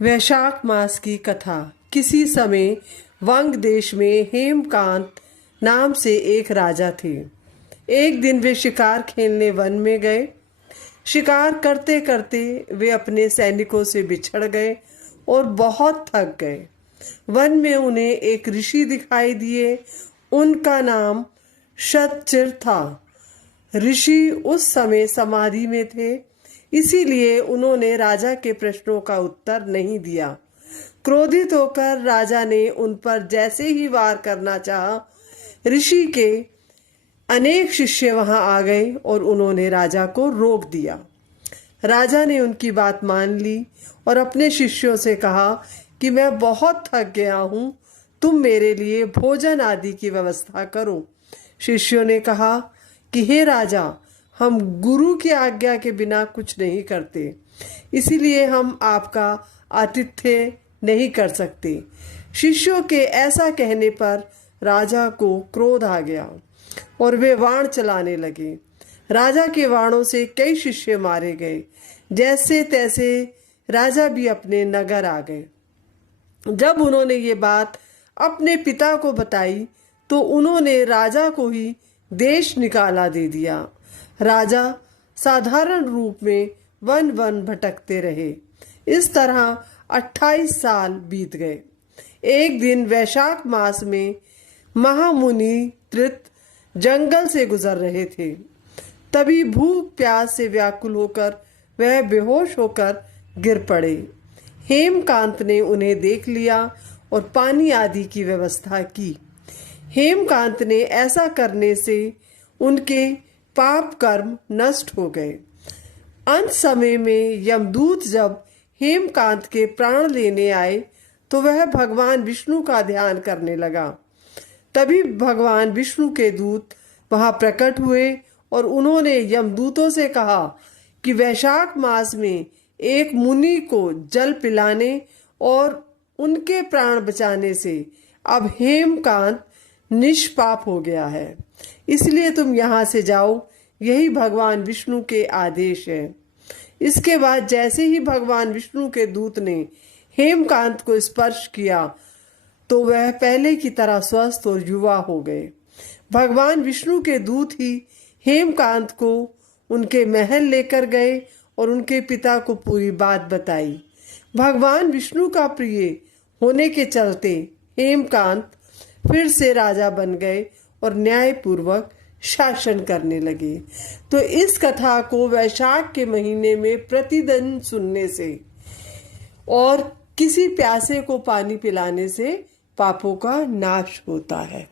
वैशाख मास की कथा। किसी समय वंग देश में हेमकांत नाम से एक राजा थे। एक दिन वे शिकार खेलने वन में गए। शिकार करते करते वे अपने सैनिकों से बिछड़ गए और बहुत थक गए। वन में उन्हें एक ऋषि दिखाई दिए। उनका नाम शतचिर था। ऋषि उस समय समाधि में थे, इसीलिए उन्होंने राजा के प्रश्नों का उत्तर नहीं दिया। क्रोधित होकर राजा ने उन पर जैसे ही वार करना चाहा, ऋषि के अनेक शिष्य वहां आ गए और उन्होंने राजा को रोक दिया। राजा ने उनकी बात मान ली और अपने शिष्यों से कहा कि मैं बहुत थक गया हूं, तुम मेरे लिए भोजन आदि की व्यवस्था करो। शिष्यों ने कहा कि हे राजा, हम गुरु की आज्ञा के बिना कुछ नहीं करते, इसीलिए हम आपका आतिथ्य नहीं कर सकते। शिष्यों के ऐसा कहने पर राजा को क्रोध आ गया और वे वाण चलाने लगे। राजा के वाणों से कई शिष्य मारे गए। जैसे तैसे राजा भी अपने नगर आ गए। जब उन्होंने ये बात अपने पिता को बताई तो उन्होंने राजा को ही देश निकाला दे दिया। राजा साधारण रूप में वन वन भटकते रहे। इस तरह 28 साल बीत गए। एक दिन वैशाख मास में महामुनि त्रित जंगल से गुजर रहे थे। तभी भूख प्यास से व्याकुल होकर वह बेहोश होकर गिर पड़े। हेमकांत ने उन्हें देख लिया और पानी आदि की व्यवस्था की। हेमकांत ने ऐसा करने से उनके पाप कर्म नष्ट हो गए। अंत समय में यमदूत जब हेमकांत के प्राण लेने आए तो वह भगवान विष्णु का ध्यान करने लगा। तभी भगवान विष्णु के दूत वहां प्रकट हुए और उन्होंने यमदूतों से कहा कि वैशाख मास में एक मुनि को जल पिलाने और उनके प्राण बचाने से अब हेमकांत निष्पाप हो गया है, इसलिए तुम यहाँ से जाओ, यही भगवान विष्णु के आदेश है। इसके बाद जैसे ही भगवान विष्णु के दूत ने हेमकांत को स्पर्श किया तो वह पहले की तरह स्वस्थ और युवा हो गए। भगवान विष्णु के दूत ही हेमकांत को उनके महल लेकर गए और उनके पिता को पूरी बात बताई। भगवान विष्णु का प्रिय होने के चलते हेमकांत फिर से राजा बन गए और न्यायपूर्वक शासन करने लगे। तो इस कथा को वैशाख के महीने में प्रतिदिन सुनने से और किसी प्यासे को पानी पिलाने से पापों का नाश होता है।